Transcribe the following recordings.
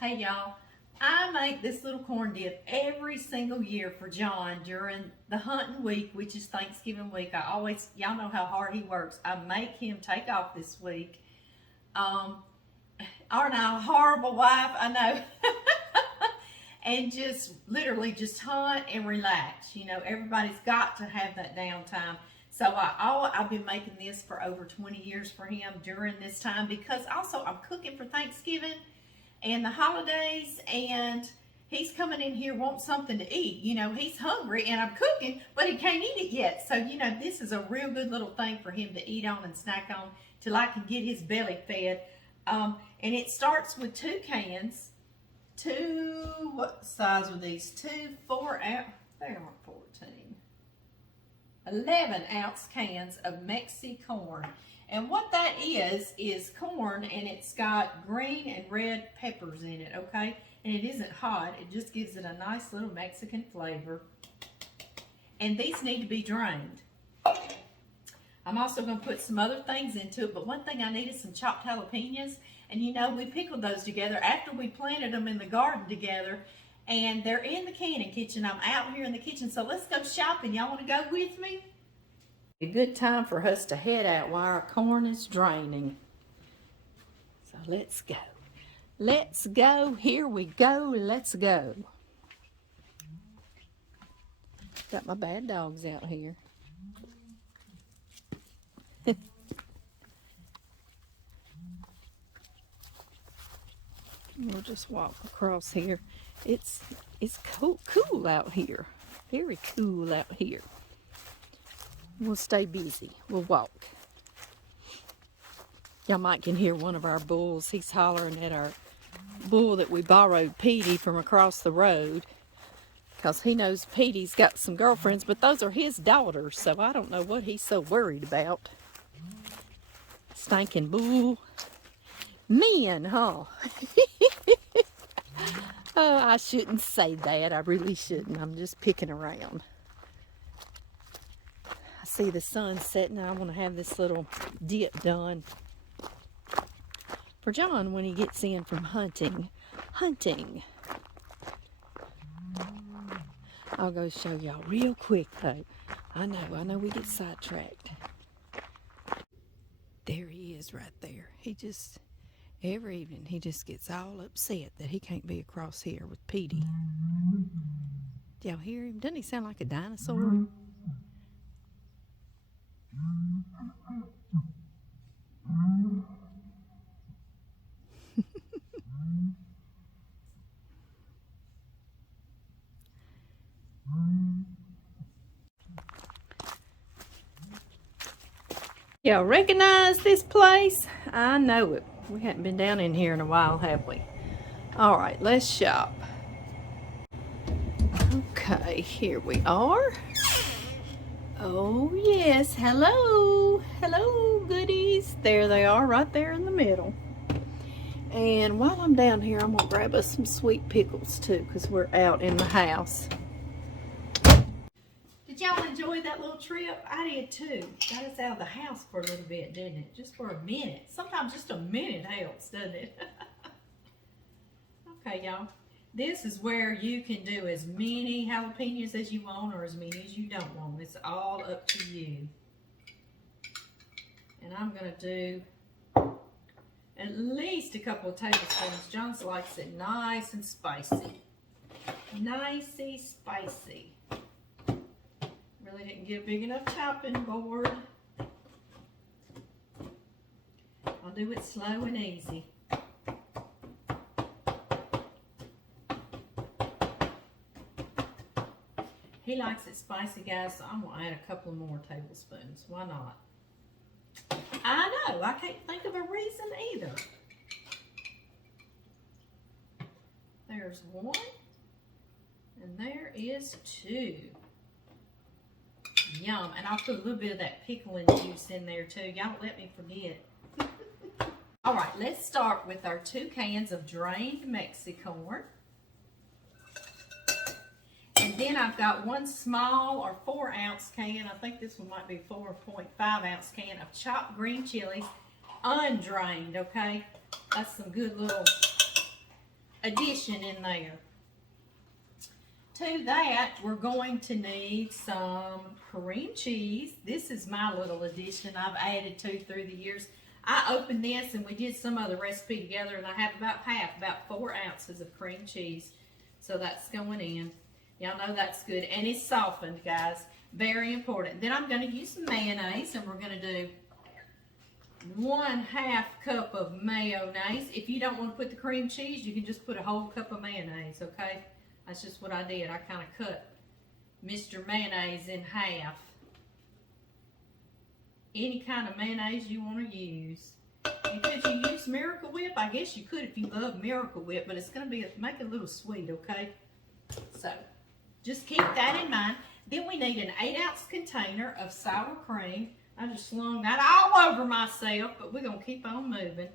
Hey y'all, I make this little corn dip every single year for John during the hunting week, which is Thanksgiving week. Y'all know how hard he works. I make him take off this week. Aren't I a horrible wife? I know. And just literally just hunt and relax. You know, everybody's got to have that downtime. So I've been making this for over 20 years for him during this time, because also I'm cooking for Thanksgiving and the holidays, and he's coming in here wanting something to eat. You know, he's hungry and I'm cooking, but he can't eat it yet. So, you know, this is a real good little thing for him to eat on and snack on till I can get his belly fed. And it starts with 2 cans. What size were these? 4 ounce, they aren't 14. 11 ounce cans of Mexi Corn. And what that is corn, and it's got green and red peppers in it, okay? And it isn't hot, it just gives it a nice little Mexican flavor. And these need to be drained. I'm also going to put some other things into it, but one thing I need is some chopped jalapenos. And you know, we pickled those together after we planted them in the garden together. And they're in the canning kitchen. I'm out here in the kitchen, so let's go shopping. Y'all want to go with me? A good time for us to head out while our corn is draining. So let's go. Let's go. Here we go. Let's go. Got my bad dogs out here. We'll just walk across here. It's cool out here. Very cool out here. We'll stay busy. We'll walk. Y'all might can hear one of our bulls. He's hollering at our bull that we borrowed, Petey, from across the road, because he knows Petey's got some girlfriends, but those are his daughters, so I don't know what he's so worried about. Stinking bull. Men, huh? Oh, I shouldn't say that. I really shouldn't. I'm just picking around. I see the sun setting. I want to have this little dip done for John when he gets in from hunting. I'll go show y'all real quick though. I know we get sidetracked. There he is right there. Every evening he just gets all upset that he can't be across here with Petey. Y'all hear him? Doesn't he sound like a dinosaur? Y'all recognize this place? I know it. We hadn't been down in here in a while, have we? All right, let's shop. Okay, here we are. Oh yes, hello goodies. There they are, right there in the middle. And while I'm down here, I'm gonna grab us some sweet pickles too, because we're out in the house. Did y'all enjoy that little trip? I did too. Got us out of the house for a little bit, didn't it? Just for a minute. Sometimes just a minute helps, doesn't it? Okay, y'all. This is where you can do as many jalapenos as you want or as many as you don't want. It's all up to you. And I'm going to do at least a couple of tablespoons. John likes it nice and spicy. Nicey spicy. Really didn't get a big enough chopping board. I'll do it slow and easy. He likes it spicy, guys, so I'm going to add a couple more tablespoons. Why not? I know, I can't think of a reason either. There's 1, and there is 2. Yum. And I'll put a little bit of that pickling juice in there too. Y'all don't let me forget. All right, let's start with our 2 cans of drained Mexi Corn. And then I've got 1 small or 4 ounce can. I think this one might be 4.5 ounce can of chopped green chilies, undrained, okay? That's some good little addition in there. To that, we're going to need some cream cheese. This is my little addition I've added to through the years. I opened this and we did some other recipe together, and I have about 4 ounces of cream cheese. So that's going in. Y'all know that's good. And it's softened, guys. Very important. Then I'm going to use some mayonnaise, and we're going to do 1/2 cup of mayonnaise. If you don't want to put the cream cheese, you can just put a whole cup of mayonnaise, okay? That's just what I did. I kind of cut Mr. Mayonnaise in half. Any kind of mayonnaise you want to use. And could you use Miracle Whip? I guess you could if you love Miracle Whip, but it's going to make it a little sweet, okay? So, just keep that in mind. Then we need an 8-ounce container of sour cream. I just slung that all over myself, but we're going to keep on moving.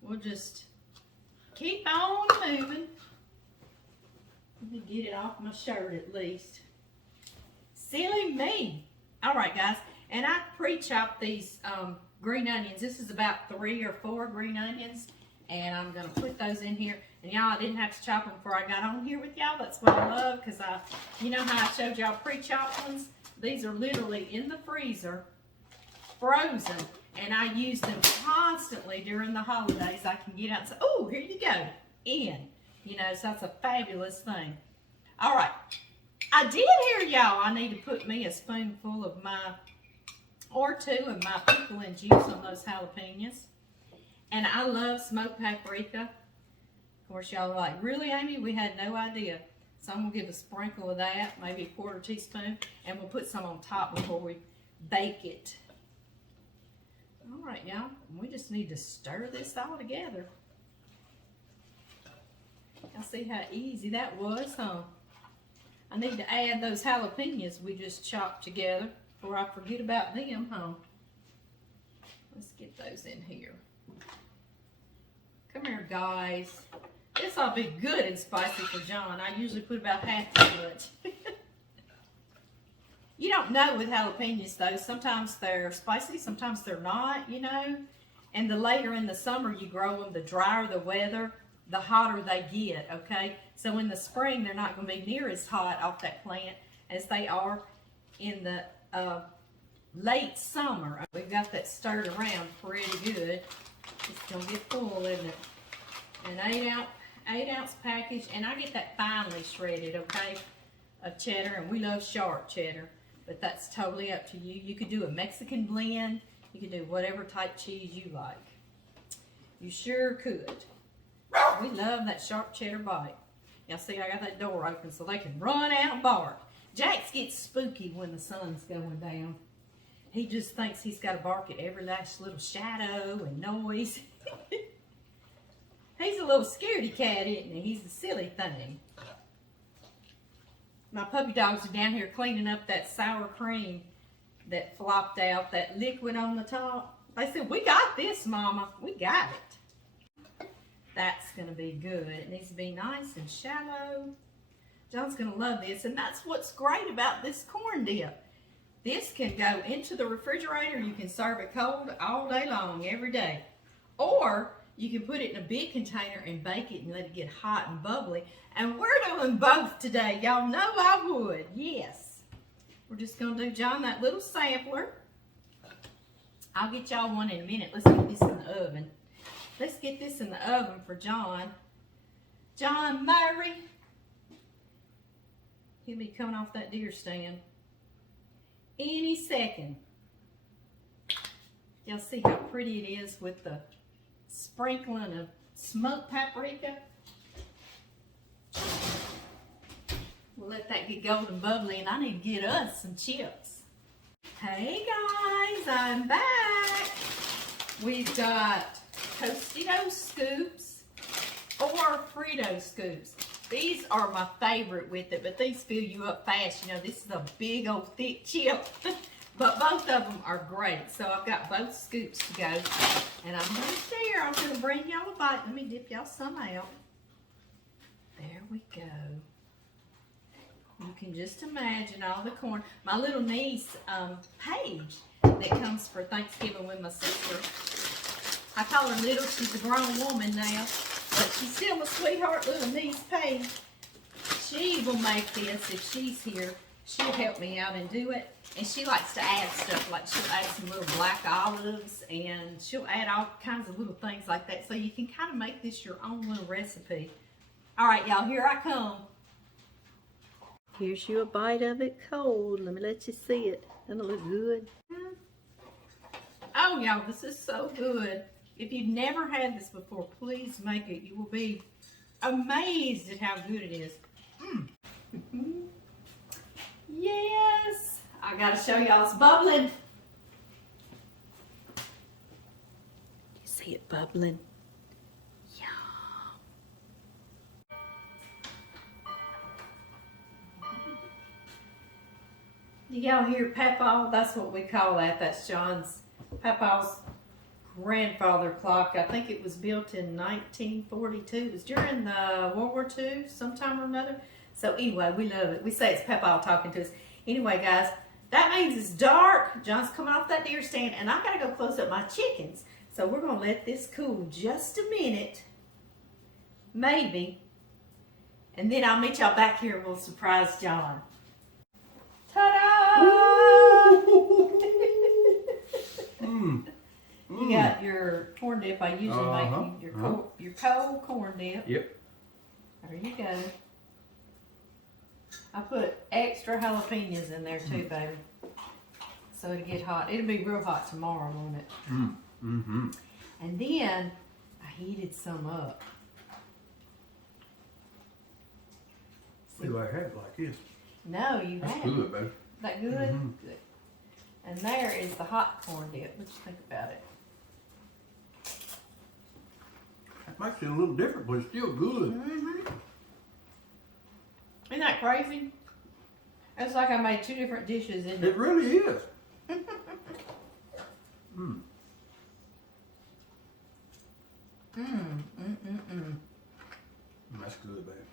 We'll just keep on moving. Let me get it off my shirt at least. Silly me. All right, guys. And I pre-chopped these green onions. This is about 3 or 4 green onions. And I'm going to put those in here. And y'all, I didn't have to chop them before I got on here with y'all. That's what I love, because you know how I showed y'all pre-chopped ones? These are literally in the freezer, frozen. And I use them constantly during the holidays. I can get out and say, oh, here you go, in. You know, so that's a fabulous thing. All right. I did hear y'all, I need to put me a spoonful of or 2 of my pickle and juice on those jalapenos. And I love smoked paprika. Of course, y'all are like, really, Amy? We had no idea. So I'm going to give a sprinkle of that, maybe a 1/4 teaspoon, and we'll put some on top before we bake it. All right, y'all. We just need to stir this all together. Y'all see how easy that was, huh? I need to add those jalapenos we just chopped together before I forget about them, huh? Let's get those in here. Come here, guys. This ought to be good and spicy for John. I usually put about half as much. You don't know with jalapenos, though. Sometimes they're spicy, sometimes they're not, you know. And the later in the summer you grow them, the drier the weather, the hotter they get, okay? So in the spring, they're not going to be near as hot off that plant as they are in the late summer. We've got that stirred around pretty good. It's going to get full, isn't it? An 8-ounce package, and I get that finely shredded, okay, of cheddar, and we love sharp cheddar, but that's totally up to you. You could do a Mexican blend. You could do whatever type cheese you like. You sure could. We love that sharp cheddar bite. Y'all see I got that door open so they can run out and bark. Jax gets spooky when the sun's going down. He just thinks he's got to bark at every last little shadow and noise. He's a little scaredy cat, isn't he? He's a silly thing. My puppy dogs are down here cleaning up that sour cream that flopped out, that liquid on the top. They said, we got this, Mama. We got it. That's going to be good. It needs to be nice and shallow. John's going to love this. And that's what's great about this corn dip. This can go into the refrigerator. You can serve it cold all day long, every day. Or you can put it in a big container and bake it and let it get hot and bubbly. And we're doing both today. Y'all know I would. Yes. We're just going to do John that little sampler. I'll get y'all one in a minute. Let's get this in the oven. Let's get this in the oven for John. John Murray. He'll be coming off that deer stand any second. Y'all see how pretty it is with the sprinkling of smoked paprika. We'll let that get golden bubbly, and I need to get us some chips. Hey guys, I'm back. We've got Tostitos scoops or Fritos scoops. These are my favorite with it, but these fill you up fast. You know, this is a big old thick chip. But both of them are great. So I've got both scoops to go. And I'm going to share. I'm going to bring y'all a bite. Let me dip y'all some out. There we go. You can just imagine all the corn. My little niece, Paige, that comes for Thanksgiving with my sister, I call her little. She's a grown woman now, but she's still a sweetheart little niece, Paige. She will make this if she's here. She'll help me out and do it. And she likes to add stuff, like she'll add some little black olives, and she'll add all kinds of little things like that. So you can kind of make this your own little recipe. All right, y'all, here I come. Here's you a bite of it cold. Let me let you see it. Doesn't it look good? Oh, y'all, this is so good. If you've never had this before, please make it. You will be amazed at how good it is. Yes! I gotta show y'all it's bubbling. You see it bubbling? Yum! Y'all hear Papaw? That's what we call that. That's John's, Papaw's grandfather clock. I think it was built in 1942. It was during the World War II, sometime or another. So anyway, we love it. We say it's Papaw talking to us. Anyway, guys, that means it's dark. John's coming off that deer stand, and I gotta go close up my chickens. So we're gonna let this cool just a minute, maybe, and then I'll meet y'all back here and we'll surprise John. Ta-da! You got your corn dip. I usually make your cold corn dip. Yep. There you go. I put extra jalapenos in there too, baby. So it'll get hot. It'll be real hot tomorrow, won't it? And then I heated some up. See what I had like this. No, you That's haven't. good, baby. That good? Good. And there is the hot corn dip. What you think about it? It makes it a little different, but it's still good. Isn't that crazy? It's like I made two different dishes, isn't it? It really is. That's good, baby.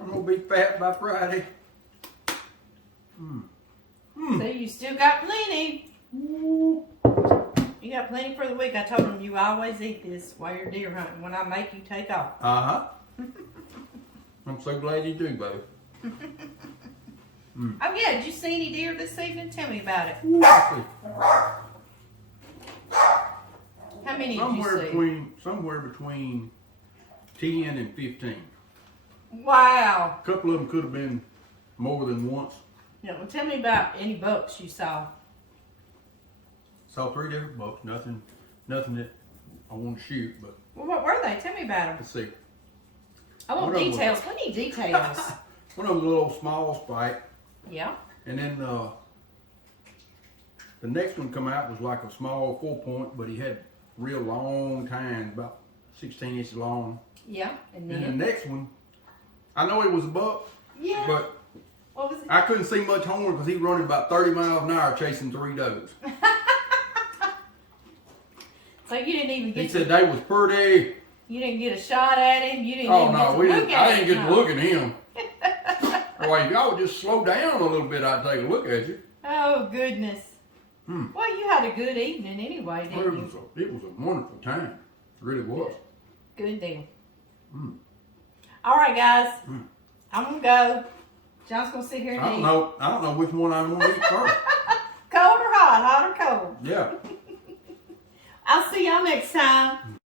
I'm gonna be fat by Friday. So you still got plenty. You got plenty for the week. I told them you always eat this while you're deer hunting. When I make you take off. I'm so glad you do, baby. Oh yeah, did you see any deer this evening? Tell me about it. How many did you see? Somewhere between 10 and 15. Wow. A couple of them could have been more than once. Yeah, well tell me about any bucks you saw. Saw 3 different bucks. Nothing that I want to shoot, but. Well, what were they? Tell me about them. Let's see. I want details. We need details. One of them was a little small spike. Yeah. And then the next one come out was like a small 4-point, but he had real long tines, about 16 inches long. Yeah. And then the next one, I know it was a buck. Yeah. But what was it? I couldn't see much horn because he was running about 30 miles an hour chasing 3 does. So you didn't even get. He said they was pretty. You didn't get a shot at him. You didn't. Oh even no, get to we look didn't. at I didn't get him. to look at him. Well, if y'all would just slow down a little bit, I'd take a look at you. Oh goodness. Well, you had a good evening anyway, didn't you? It was a wonderful time. It really was. Good deal. All right, guys. I'm gonna go. John's gonna sit here and eat. I don't know which one I'm gonna eat first. Cold or hot? Hot or cold? Yeah. I'll see y'all next time.